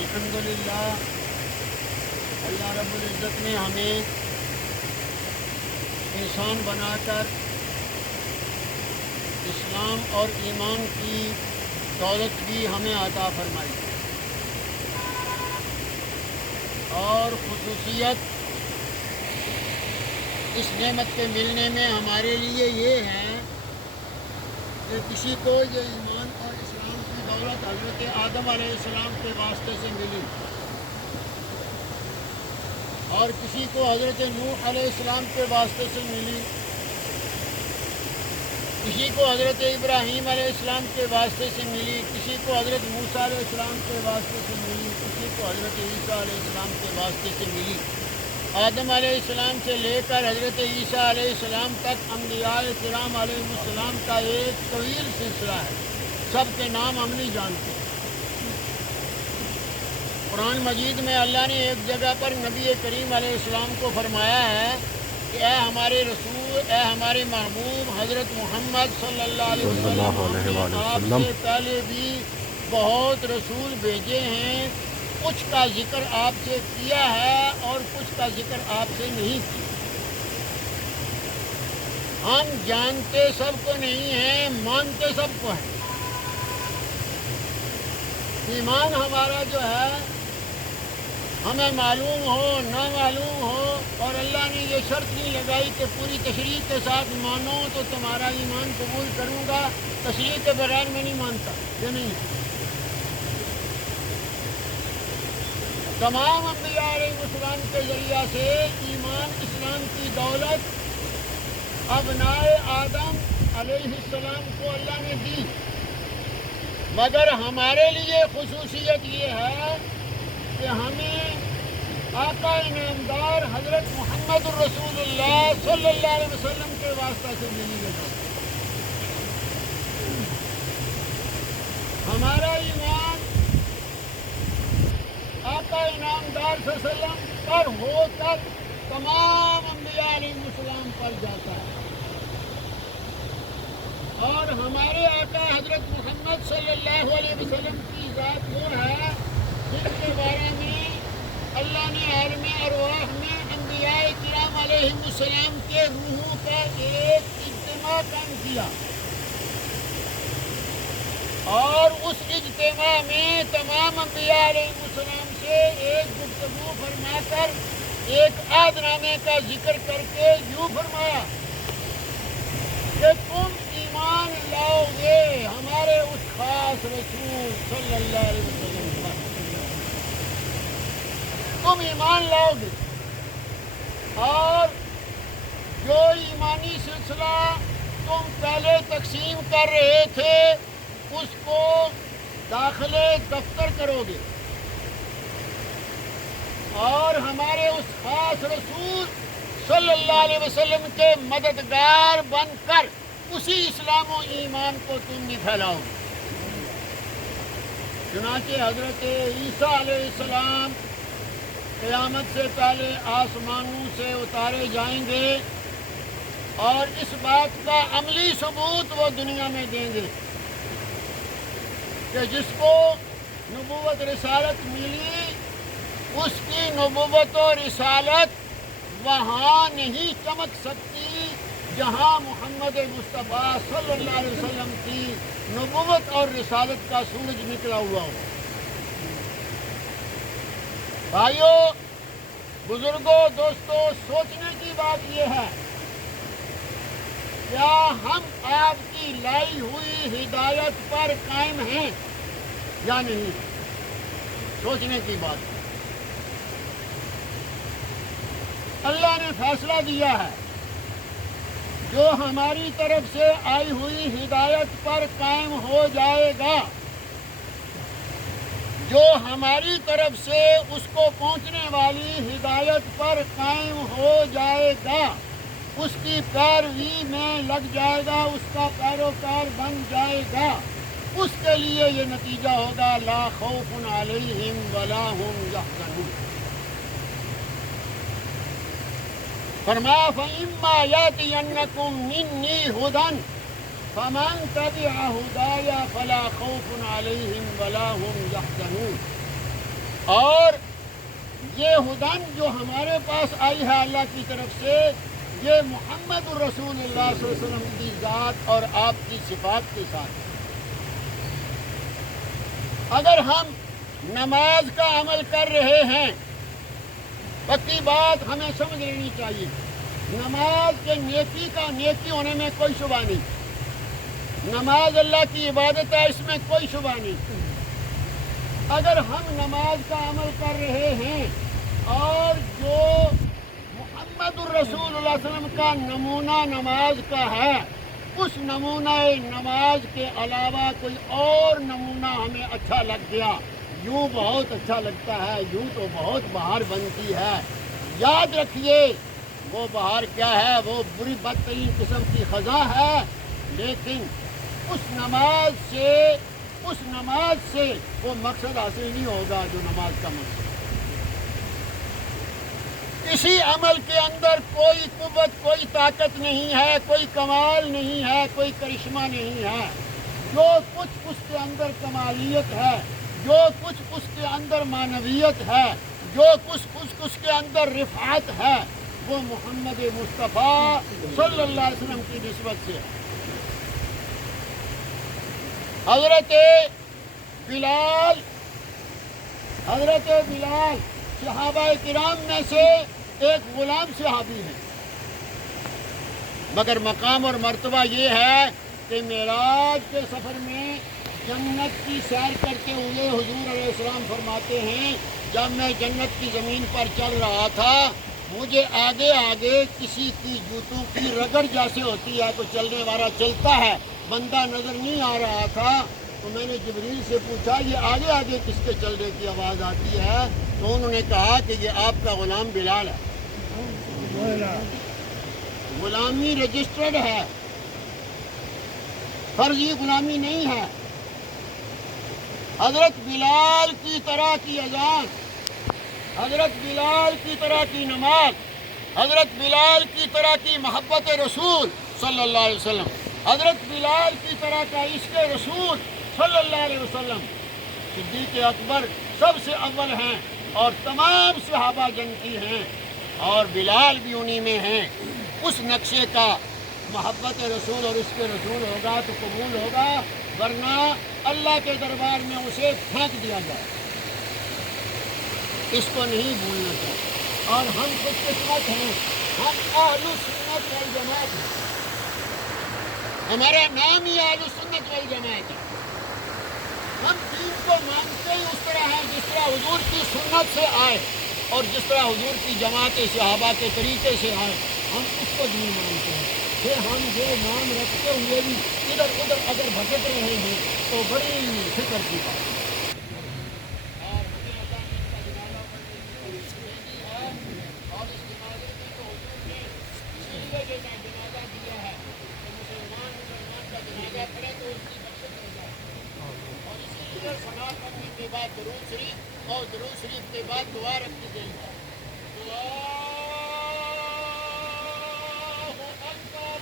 الحمدللہ اللہ رب العزت نے ہمیں انسان بنا کر اسلام اور ایمان کی دولت بھی ہمیں عطا فرمائی اور خصوصیت اس نعمت کے ملنے میں ہمارے لیے یہ ہے کہ کسی کو یہ ایمان اور اسلام کی دولت حضرت آدم علیہ السلام کے واسطے سے ملی اور کسی کو حضرت نوح علیہ السلام کے واسطے سے ملی، کسی کو حضرت ابراہیم علیہ السلام کے واسطے سے ملی، کسی کو حضرت موسیٰ علیہ السلام کے واسطے سے ملی، کسی کو حضرت عیسیٰ علیہ السلام کے واسطے سے ملی۔ آدم علیہ السلام سے لے کر حضرت عیسیٰ علیہ السلام تک انبیاء کرام علیہ السلام کا ایک طویل سلسلہ ہے، سب کے نام ہم نہیں جانتے۔ قرآن مجید میں اللہ نے ایک جگہ پر نبی کریم علیہ السلام کو فرمایا ہے کہ اے ہمارے رسول، اے ہمارے محبوب حضرت محمد صلی اللہ علیہ وسلم، آپ سے پہلے بھی بہت رسول بھیجے ہیں، کچھ کا ذکر آپ سے کیا ہے اور کچھ کا ذکر آپ سے نہیں کیا۔ ہم جانتے سب کو نہیں ہیں، مانتے سب کو ہیں۔ ایمان ہمارا جو ہے ہمیں معلوم ہو نہ معلوم ہو، اور اللہ نے یہ شرط نہیں لگائی کہ پوری تشریح کے ساتھ مانو تو تمہارا ایمان قبول کروں گا، تشریح کے بغیر میں نہیں مانتا، یہ نہیں ہے۔ تمام انبیاء علیہ السلام کے ذریعہ سے ایمان اسلام کی دولت ابنائے آدم علیہ السلام کو اللہ نے دی، مگر ہمارے لیے خصوصیت یہ ہے کہ ہمیں آقا انعامدار حضرت محمد الرسول اللہ صلی اللہ علیہ وسلم کے واسطہ سے ملی ہے۔ ہمارا ایمان آقا انعامدار صلی اللہ علیہ وسلم پر ہو کر تمام انبیاء علیہ السلام پر جاتا ہے، اور ہمارے آقا حضرت محمد صلی اللہ علیہ وسلم کی ذات وہ ہے جن کے بارے میں اللہ نے عالم ارواح میں انبیاء کرام علیہ السلام کے روحوں کا ایک اجتماع قائم کیا، اور اس اجتماع میں تمام انبیاء علیہ السلام سے ایک گفتگو فرما کر ایک عہد نامے کا ذکر کر کے یوں فرمایا کہ تم ایمان لاؤ گے ہمارے اس خاص رسول صلی اللہ علیہ وسلم پر، تم ایمان لاؤ گے، اور جو ایمانی سلسلہ تم پہلے تقسیم کر رہے تھے اس کو داخلے دفتر کرو گے، اور ہمارے اس خاص رسول صلی اللہ علیہ وسلم کے مددگار بن کر اسی اسلام و ایمان کو تم بھی پھیلاؤ گے۔ چنانچہ حضرت عیسیٰ علیہ السلام قیامت سے پہلے آسمانوں سے اتارے جائیں گے، اور اس بات کا عملی ثبوت وہ دنیا میں دیں گے کہ جس کو نبوت رسالت ملی اس کی نبوت و رسالت وہاں نہیں چمک سکتی جہاں محمد مصطفیٰ صلی اللہ علیہ وسلم کی نبوت اور رسالت کا سورج نکلا ہوا ہو۔ بھائیو، بزرگوں، دوستو، سوچنے کی بات یہ ہے، کیا ہم آپ کی لائی ہوئی ہدایت پر قائم ہیں یا نہیں؟ سوچنے کی بات ہے۔ اللہ نے فیصلہ دیا ہے جو ہماری طرف سے آئی ہوئی ہدایت پر قائم ہو جائے گا، جو ہماری طرف سے اس کو پہنچنے والی ہدایت پر قائم ہو جائے گا، اس کی پیروی میں لگ جائے گا، اس کا پیروکار بن جائے گا، اس کے لیے یہ نتیجہ ہوگا لا خوف علیہم ولا هم یحزنون۔ فرمایا فَإِمَّا يَأْتِيَنَّكُم مِّنِّي هُدًى فَمَن تَبِعَ هُدَايَ فَلَا خَوْفٌ عَلَيْهِمْ وَلَا هُمْ يَحْزَنُونَ۔ اور یہ ہدن جو ہمارے پاس آئی ہے اللہ کی طرف سے، یہ محمد الرسول اللہ صلی اللہ علیہ وسلم کی ذات اور آپ کی صفات کے ساتھ ہے۔ اگر ہم نماز کا عمل کر رہے ہیں، پکی بات ہمیں سمجھ لینی چاہیے، نماز کے نیکی ہونے میں کوئی شبہ نہیں، نماز اللہ کی عبادت ہے، اس میں کوئی شبہ نہیں۔ اگر ہم نماز کا عمل کر رہے ہیں اور جو محمد الرسول اللہ علیہ وسلم کا نمونہ نماز کا ہے، اس نمونہ نماز کے علاوہ کوئی اور نمونہ ہمیں اچھا لگ گیا، یوں بہت اچھا لگتا ہے، یوں تو بہت بہار بنتی ہے، یاد رکھیے وہ بہار کیا ہے، وہ بری بدترین قسم کی خزاں ہے، لیکن اس نماز سے وہ مقصد حاصل نہیں ہوگا جو نماز کا مقصد۔ کسی عمل کے اندر کوئی قوت، کوئی طاقت نہیں ہے، کوئی کمال نہیں ہے، کوئی کرشمہ نہیں ہے، جو کچھ اس کے اندر کمالیت ہے، جو کچھ اس کے اندر معنویت ہے، جو کچھ اس کے اندر رفعت ہے، وہ محمد مصطفیٰ صلی اللہ علیہ وسلم کی نسبت سے ہے۔ حضرت بلال صحابہ کرام میں سے ایک غلام صحابی ہے، مگر مقام اور مرتبہ یہ ہے کہ معراج کے سفر میں جنت کی سیر کرتے ہوئے حضور علیہ السلام فرماتے ہیں جب میں جنت کی زمین پر چل رہا تھا، مجھے آگے آگے کسی کی جوتوں کی رگڑ جیسے ہوتی ہے، کوئی چلنے والا چلتا ہے، بندہ نظر نہیں آ رہا تھا، تو میں نے جبریل سے پوچھا یہ آگے آگے کس کے چلنے کی آواز آتی ہے؟ تو انہوں نے کہا کہ یہ آپ کا غلام بلال ہے، غلامی رجسٹرڈ ہے، فرضی غلامی نہیں ہے۔ حضرت بلال کی طرح کی اذان، حضرت بلال کی طرح کی نماز، حضرت بلال کی طرح کی محبت رسول صلی اللہ علیہ وسلم، حضرت بلال کی طرح کا عشق رسول صلی اللہ علیہ وسلم، صدیق اکبر سب سے اول ہیں اور تمام صحابہ جنتی ہیں، اور بلال بھی انہی میں ہیں۔ اس نقشے کا محبت رسول اور عشق رسول ہوگا تو قبول ہوگا، ورنہ اللہ کے دربار میں اسے پھینک دیا جائے، اس کو نہیں بھولنا چاہیے۔ اور ہم خوش قسمت ہیں، ہم اہل سنت والجماعت ہیں، ہمارا نام ہی اہل سنت والجماعت ہے۔ ہم دین کو مانتے ہیں اس طرح ہیں جس طرح حضور کی سنت سے آئے اور جس طرح حضور کی جماعت صحابہ کے طریقے سے آئے، ہم اس کو دین مانتے ہیں۔ پھر ہم یہ نام رکھتے ہوئے بھی ادھر ادھر اگر بھٹک رہے ہیں تو بڑی فکر کی بات ہے۔ سنا کرنے کے بعد درود شریف اور درود شریف کے بعد دعا رکھی گئی ہے۔ اللہ اکبر۔